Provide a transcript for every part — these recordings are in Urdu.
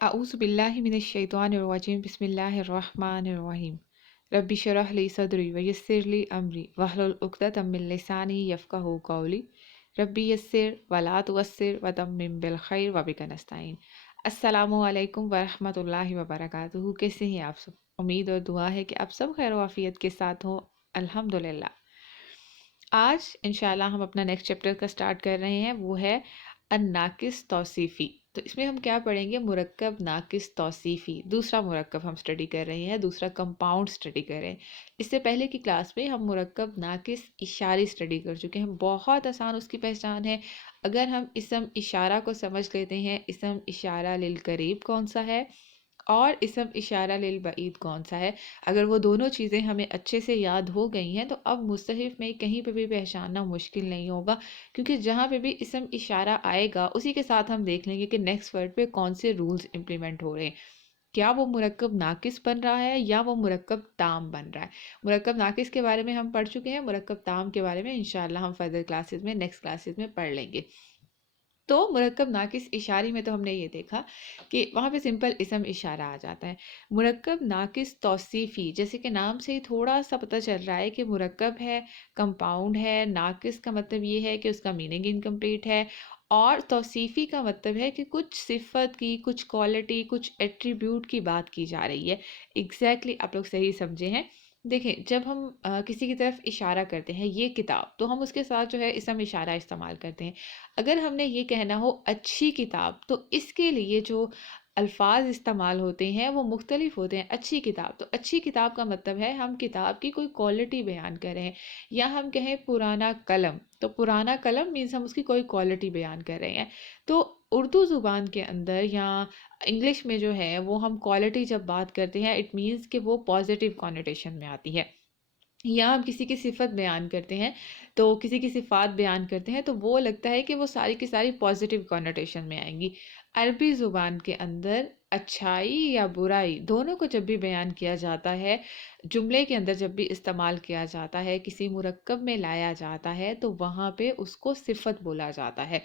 اعوذ باللہ من الشیطان الرجیم بسم اللہ الرحمن الرحیم رب اشرح لی صدری ویسر لی امری واحلل عقدۃ من لسانی یفقہوا قولی ربی یسر ولا تعسر وتمم بالخیر وبک نستعین۔ السلام علیکم ورحمۃ اللہ وبرکاتہ۔ کیسے ہیں آپ سب؟ امید اور دعا ہے کہ آپ سب خیر و عافیت کے ساتھ ہوں۔ الحمدللہ۔ آج انشاءاللہ ہم اپنا نیکسٹ چیپٹر کا سٹارٹ کر رہے ہیں، وہ ہے الناقص توصیفی۔ تو اس میں ہم کیا پڑھیں گے؟ مرکب ناقص توصیفی، دوسرا مرکب ہم سٹڈی کر رہے ہیں، دوسرا کمپاؤنڈ سٹڈی کر رہے ہیں۔ اس سے پہلے کی کلاس میں ہم مرکب ناقص اشاری سٹڈی کر چکے ہیں، بہت آسان اس کی پہچان ہے۔ اگر ہم اسم اشارہ کو سمجھ لیتے ہیں، اسم اشارہ للقریب کون سا ہے اور اسم اشارہ للبعید کون سا ہے، اگر وہ دونوں چیزیں ہمیں اچھے سے یاد ہو گئی ہیں تو اب مصحف میں کہیں پہ بھی پہچاننا مشکل نہیں ہوگا، کیونکہ جہاں پہ بھی اسم اشارہ آئے گا اسی کے ساتھ ہم دیکھ لیں گے کہ نیکسٹ ورڈ پہ کون سے رولز امپلیمنٹ ہو رہے ہیں۔ کیا وہ مرکب ناقص بن رہا ہے یا وہ مرکب تام بن رہا ہے؟ مرکب ناقص کے بارے میں ہم پڑھ چکے ہیں، مرکب تام کے بارے میں انشاءاللہ ہم فردر کلاسز میں نیکسٹ کلاسز میں پڑھ لیں گے۔ تو مرکب ناقص اشاری میں تو ہم نے یہ دیکھا کہ وہاں پہ سمپل اسم اشارہ آ جاتا ہے۔ مرکب ناقص توصیفی، جیسے کہ نام سے ہی تھوڑا سا پتہ چل رہا ہے کہ مرکب ہے، کمپاؤنڈ ہے، ناقص کا مطلب یہ ہے کہ اس کا میننگ انکمپلیٹ ہے، اور توصیفی کا مطلب ہے کہ کچھ صفت کی، کچھ کوالٹی، کچھ ایٹریبیوٹ کی بات کی جا رہی ہے۔ ایگزیکٹلی آپ لوگ صحیح سمجھے ہیں۔ دیکھیں، جب ہم کسی کی طرف اشارہ کرتے ہیں، یہ کتاب، تو ہم اس کے ساتھ جو ہے اسم اشارہ استعمال کرتے ہیں۔ اگر ہم نے یہ کہنا ہو اچھی کتاب، تو اس کے لیے جو الفاظ استعمال ہوتے ہیں وہ مختلف ہوتے ہیں۔ اچھی کتاب، تو اچھی کتاب کا مطلب ہے ہم کتاب کی کوئی کوالٹی بیان کر رہے ہیں، یا ہم کہیں پرانا قلم، تو پرانا قلم مینس ہم اس کی کوئی کوالٹی بیان کر رہے ہیں۔ تو اردو زبان کے اندر یا انگلش میں جو ہے وہ ہم کوالٹی جب بات کرتے ہیں، اٹ مینس کہ وہ پازیٹیو کانوٹیشن میں آتی ہے۔ یا ہم کسی کی صفت بیان کرتے ہیں، تو کسی کی صفات بیان کرتے ہیں تو وہ لگتا ہے کہ وہ ساری کی ساری پازیٹیو کانوٹیشن میں آئیں گی۔ عربی زبان کے اندر اچھائی یا برائی دونوں کو جب بھی بیان کیا جاتا ہے، جملے کے اندر جب بھی استعمال کیا جاتا ہے، کسی مرکب میں لایا جاتا ہے، تو وہاں پہ اس کو صفت بولا جاتا ہے۔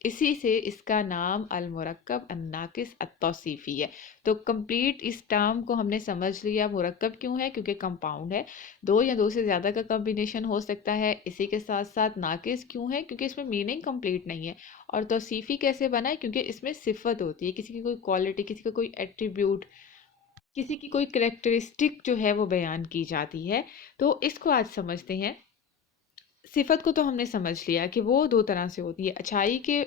اسی سے اس کا نام المرکب الناقص التوصیفی ہے۔ تو کمپلیٹ اس ٹرم کو ہم نے سمجھ لیا، مرکب کیوں ہے؟ کیونکہ کمپاؤنڈ ہے، دو یا دو سے زیادہ کا کمبینیشن ہو سکتا ہے۔ اسی کے ساتھ ساتھ ناقص کیوں ہے؟ کیونکہ اس میں میننگ کمپلیٹ نہیں ہے۔ اور توصیفی کیسے بنا ہے؟ کیونکہ اس میں صفت ہوتی ہے، کسی کی کوئی کوالٹی، کسی کا کوئی ایٹریبیوٹ، کسی کی کوئی کریکٹرسٹک جو ہے وہ بیان کی جاتی ہے۔ تو اس کو آج سمجھتے ہیں۔ صفت کو تو ہم نے سمجھ لیا کہ وہ دو طرح سے ہوتی ہے، اچھائی کے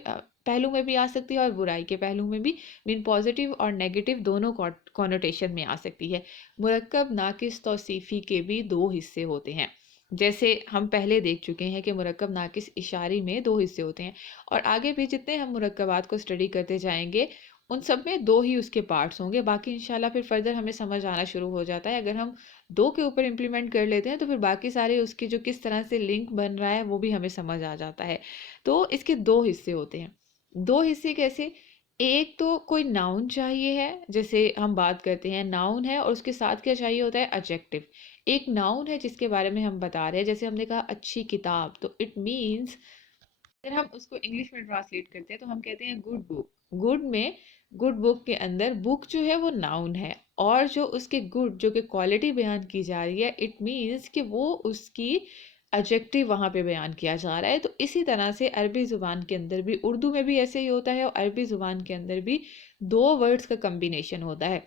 پہلو میں بھی آ سکتی ہے اور برائی کے پہلو میں بھی، مین پازیٹیو اور نیگیٹو دونوں کونوٹیشن میں آ سکتی ہے۔ مرکب ناقص توصیفی کے بھی دو حصے ہوتے ہیں، جیسے ہم پہلے دیکھ چکے ہیں کہ مرکب ناقص اشاری میں دو حصے ہوتے ہیں، اور آگے بھی جتنے ہم مرکبات کو اسٹڈی کرتے جائیں گے ان سب میں دو ہی اس کے پارٹس ہوں گے، باقی انشاءاللہ پھر فردر ہمیں سمجھ آنا شروع ہو جاتا ہے۔ اگر ہم دو کے اوپر امپلیمنٹ کر لیتے ہیں تو پھر باقی سارے اس کی جو کس طرح سے لنک بن رہا ہے وہ بھی ہمیں سمجھ آ جاتا ہے۔ تو اس کے دو حصے ہوتے ہیں۔ دو حصے کیسے؟ ایک تو کوئی ناؤن چاہیے ہے، جیسے ہم بات کرتے ہیں ناؤن ہے اور اس کے ساتھ کیا چاہیے ہوتا ہے؟ ایڈجیکٹو۔ ایک ناؤن ہے جس کے بارے میں ہم بتا رہے ہیں، جیسے ہم نے کہا اچھی کتاب، تو اٹ مینس اگر ہم اس کو انگلش میں ٹرانسلیٹ کرتے ہیں تو ہم کہتے ہیں گڈ بک۔ گڈ میں، گڈ بک کے اندر بک جو ہے وہ ناؤن ہے، اور جو اس کے گڈ جو کہ کوالٹی بیان کی جا رہی ہے، اٹ مینس کہ وہ اس کی ایڈجیکٹو وہاں پہ بیان کیا جا رہا ہے۔ تو اسی طرح سے عربی زبان کے اندر بھی، اردو میں بھی ایسے ہی ہوتا ہے، اور عربی زبان کے اندر بھی دو ورڈز کا کمبینیشن ہوتا ہے،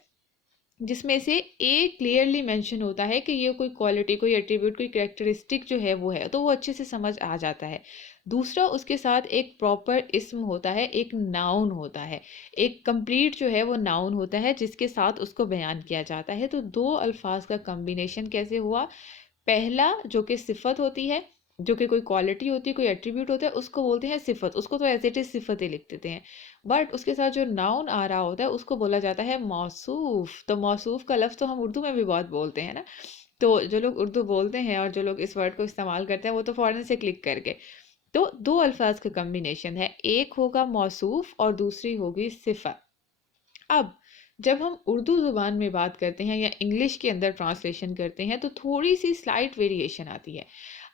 جس میں سے ایک کلیئرلی مینشن ہوتا ہے کہ یہ کوئی کوالٹی، کوئی ایٹریبیوٹ، کوئی کریکٹرسٹک جو ہے وہ ہے، تو وہ اچھے سے سمجھ آ جاتا ہے۔ دوسرا اس کے ساتھ ایک پراپر اسم ہوتا ہے، ایک ناؤن ہوتا ہے، ایک کمپلیٹ جو ہے وہ ناؤن ہوتا ہے جس کے ساتھ اس کو بیان کیا جاتا ہے۔ تو دو الفاظ کا کمبینیشن کیسے ہوا؟ پہلا جو کہ صفت ہوتی ہے، جو کہ کوئی کوالٹی ہوتی ہے، کوئی ایٹریبیوٹ ہوتا ہے، اس کو بولتے ہیں صفت، اس کو تو ایز اٹ از صفت ہی لکھ دیتے ہیں۔ بٹ اس کے ساتھ جو ناؤن آ رہا ہوتا ہے اس کو بولا جاتا ہے موصوف۔ تو موصوف کا لفظ تو ہم اردو میں بھی بہت بولتے ہیں نا، تو جو لوگ اردو بولتے ہیں اور جو لوگ اس ورڈ کو استعمال کرتے ہیں وہ تو فوراً سے کلک کر کے، تو دو الفاظ کا کمبینیشن ہے، ایک ہوگا موصوف اور دوسری ہوگی صفت۔ اب جب ہم اردو زبان میں بات کرتے ہیں یا انگلش کے اندر ٹرانسلیشن کرتے ہیں تو تھوڑی سی سلائٹ ویریشن آتی ہے۔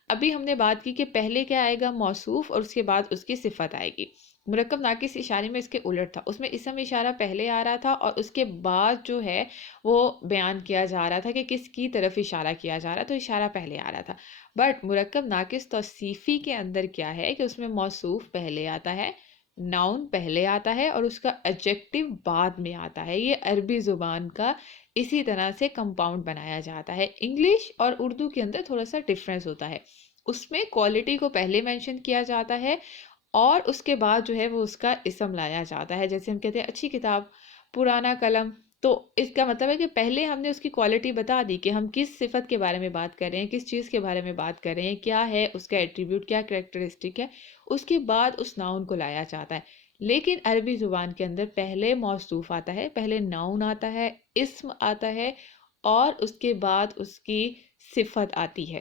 ابھی ہم نے بات کی کہ پہلے کیا آئے گا؟ موصوف، اور اس کے بعد اس کی صفت آئے گی۔ مرکب ناقص اشارے میں اس کے الٹ تھا، اس میں اسم اشارہ پہلے آ رہا تھا اور اس کے بعد جو ہے وہ بیان کیا جا رہا تھا کہ کس کی طرف اشارہ کیا جا رہا، تو اشارہ پہلے آ رہا تھا. بٹ مرکب ناقص توصیفی کے اندر کیا ہے کہ اس میں موصوف پہلے آتا ہے، ناؤن پہلے آتا ہے اور اس کا ایڈجیکٹو بعد میں آتا ہے. یہ عربی زبان کا اسی طرح سے کمپاؤنڈ بنایا جاتا ہے. انگلش اور اردو کے اندر تھوڑا سا ڈفرینس ہوتا ہے، اس میں کوالٹی کو پہلے مینشن کیا جاتا ہے اور اس کے بعد جو ہے وہ اس کا اسم لایا جاتا ہے. جیسے ہم کہتے ہیں اچھی کتاب، پرانا قلم، تو اس کا مطلب ہے کہ پہلے ہم نے اس کی کوالٹی بتا دی کہ ہم کس صفت کے بارے میں بات کر رہے ہیں، کس چیز کے بارے میں بات کر رہے ہیں، کیا ہے اس کا ایٹریبیوٹ، کیا کریکٹرسٹک ہے، اس کے بعد اس ناؤن کو لایا جاتا ہے. لیکن عربی زبان کے اندر پہلے موصوف آتا ہے، پہلے ناؤن آتا ہے، اسم آتا ہے اور اس کے بعد اس کی صفت آتی ہے.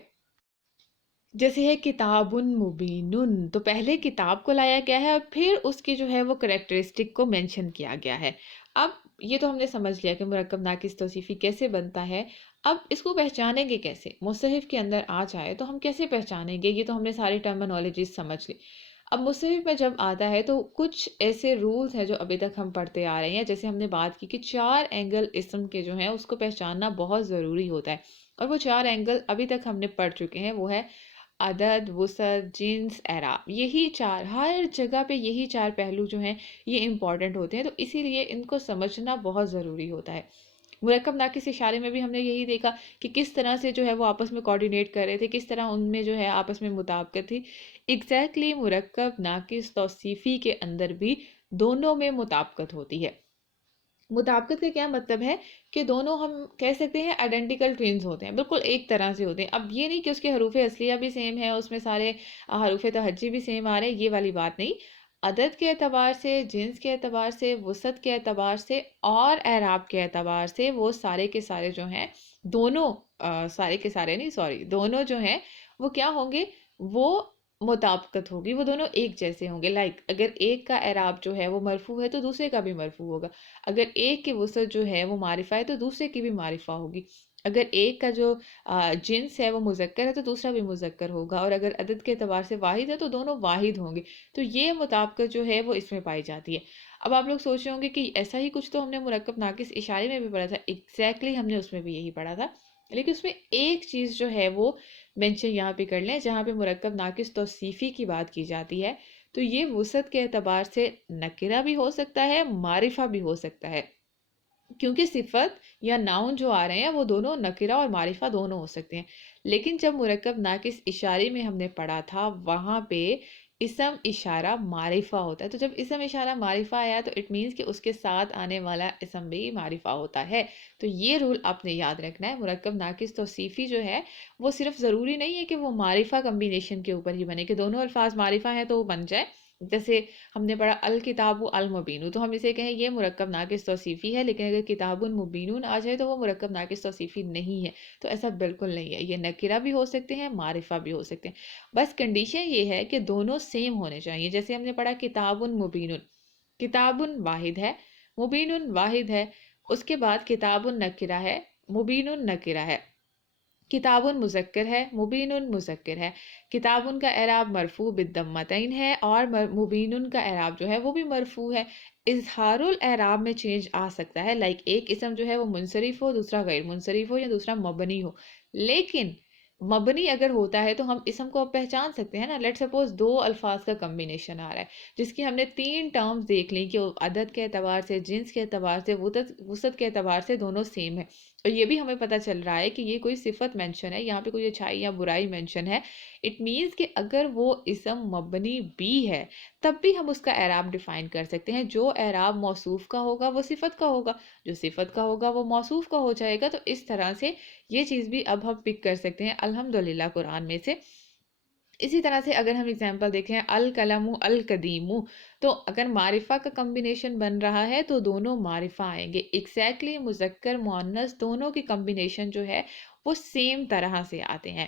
جیسے ہے کتاب مبین، تو پہلے کتاب کو لایا گیا ہے اور پھر اس کی جو ہے وہ کریکٹرسٹک کو مینشن کیا گیا ہے. اب یہ تو ہم نے سمجھ لیا کہ مرکب ناقص توصیفی کیسے بنتا ہے. اب اس کو پہچانیں گے کیسے؟ مصحف کے اندر آ جائے تو ہم کیسے پہچانیں گے؟ یہ تو ہم نے ساری ٹرمینالوجیز سمجھ لی. اب مصحف میں جب آتا ہے تو کچھ ایسے رولز ہیں جو ابھی تک ہم پڑھتے آ رہے ہیں. جیسے ہم نے بات کی کہ 4 اینگل اسم کے جو ہیں اس کو پہچاننا بہت ضروری ہوتا ہے، اور وہ 4 اینگل ابھی تک ہم نے پڑھ چکے ہیں. وہ ہے عدد، وسعت، جنس، اعراب. یہی 4، ہر جگہ پہ یہی 4 پہلو جو ہیں یہ امپورٹنٹ ہوتے ہیں، تو اسی لیے ان کو سمجھنا بہت ضروری ہوتا ہے. مرکب ناقص اشارے میں بھی ہم نے یہی دیکھا کہ کس طرح سے جو ہے وہ آپس میں کوآرڈینیٹ کر رہے تھے، کس طرح ان میں جو ہے آپس میں مطابقت تھی. ایگزیکٹلی مرکب ناقص توصیفی کے اندر بھی دونوں میں مطابقت ہوتی ہے. مطابقت کا کیا مطلب ہے کہ دونوں ہم کہہ سکتے ہیں آئیڈینٹیکل ٹوینز ہوتے ہیں، بالکل ایک طرح سے ہوتے ہیں. اب یہ نہیں کہ اس کے حروف اصلیہ بھی سیم ہے، اس میں سارے حروف تہجی بھی سیم آ رہے ہیں، یہ والی بات نہیں. عدد کے اعتبار سے، جنس کے اعتبار سے، وسعت کے اعتبار سے اور اعراب کے اعتبار سے وہ سارے کے سارے جو ہیں دونوں سارے کے سارے نہیں، سوری، دونوں جو ہیں وہ کیا ہوں گے؟ وہ مطابقت ہوگی، وہ دونوں ایک جیسے ہوں گے. لائک اگر ایک کا اعراب جو ہے وہ مرفوع ہے تو دوسرے کا بھی مرفوع ہوگا. اگر ایک کی وسعت جو ہے وہ معرفہ ہے تو دوسرے کی بھی معرفہ ہوگی. اگر ایک کا جو جنس ہے وہ مذکر ہے تو دوسرا بھی مذکر ہوگا. اور اگر عدد کے اعتبار سے واحد ہے تو دونوں واحد ہوں گے. تو یہ مطابقت جو ہے وہ اس میں پائی جاتی ہے. اب آپ لوگ سوچ رہے ہوں گے کہ ایسا ہی کچھ تو ہم نے مرکب ناقص اشارے میں بھی پڑھا تھا. ایگزیکٹلی ہم نے اس میں بھی یہی پڑھا تھا، لیکن اس میں ایک چیز جو ہے وہ مینشن یہاں پہ کر لیں. جہاں پہ مرکب ناقص توصیفی کی بات کی جاتی ہے تو یہ وسعت کے اعتبار سے نکرہ بھی ہو سکتا ہے، معرفہ بھی ہو سکتا ہے، کیونکہ صفت یا ناؤن جو آ رہے ہیں وہ دونوں نکرہ اور معرفہ دونوں ہو سکتے ہیں. لیکن جب مرکب ناقص اشارے میں ہم نے پڑھا تھا وہاں پہ اسم اشارہ معرفہ ہوتا ہے. تو جب اسم اشارہ معرفہ آیا تو اٹ مینس کہ اس کے ساتھ آنے والا اسم بھی معرفہ ہوتا ہے. تو یہ رول آپ نے یاد رکھنا ہے. مرکب ناقص توصیفی جو ہے وہ صرف ضروری نہیں ہے کہ وہ معرفہ کمبینیشن کے اوپر ہی بنے کہ دونوں الفاظ معرفہ ہیں تو وہ بن جائے. جیسے ہم نے پڑھا الکتاب المبین، تو ہم اسے کہیں یہ مرکب ناقص توصیفی ہے، لیکن اگر کتاب مبین آ جائے تو وہ مرکب ناقص توصیفی نہیں ہے. تو ایسا بالکل نہیں ہے، یہ نکرہ بھی ہو سکتے ہیں، معرفہ بھی ہو سکتے ہیں. بس کنڈیشن یہ ہے کہ دونوں سیم ہونے چاہیے. جیسے ہم نے پڑھا کتاب مبین، کتاب واحد ہے، مبین واحد ہے. اس کے بعد کتاب نکرہ ہے، مبین نکرہ ہے. کتاب مذکر ہے، مبین مذکر ہے. کتاب کا اعراب مرفوع بالضمتین ہے اور مبین کا اعراب جو ہے وہ بھی مرفوع ہے. اظہار الاعراب میں چینج آ سکتا ہے، لائک ایک اسم جو ہے وہ منصرف ہو، دوسرا غیر منصرف ہو، یا دوسرا مبنی ہو. لیکن مبنی اگر ہوتا ہے تو ہم اسم کو پہچان سکتے ہیں نا. لیٹ سپوز 2 الفاظ کا کمبینیشن آ رہا ہے جس کی ہم نے 3 ٹرمز دیکھ لی کہ عدد کے اعتبار سے، جنس کے اعتبار سے، وسعت کے اعتبار سے دونوں سیم ہے. اور یہ بھی ہمیں پتہ چل رہا ہے کہ یہ کوئی صفت مینشن ہے، یہاں پہ کوئی اچھائی یا برائی مینشن ہے. اٹ مینس کہ اگر وہ اسم مبنی بھی ہے تب بھی ہم اس کا اعراب ڈیفائن کر سکتے ہیں. جو اعراب موصوف کا ہوگا وہ صفت کا ہوگا، جو صفت کا ہوگا وہ موصوف کا ہو جائے گا. تو اس طرح سے یہ چیز بھی اب ہم پک کر سکتے ہیں الحمدللہ قرآن میں سے. اسی طرح سے اگر ہم اگزامپل دیکھیں القلم القدیم، تو اگر معرفہ کا کمبینیشن بن رہا ہے تو دونوں معرفہ آئیں گے. ایگزیکٹلی مذکر مؤنث دونوں کی کمبینیشن جو ہے وہ سیم طرح سے آتے ہیں.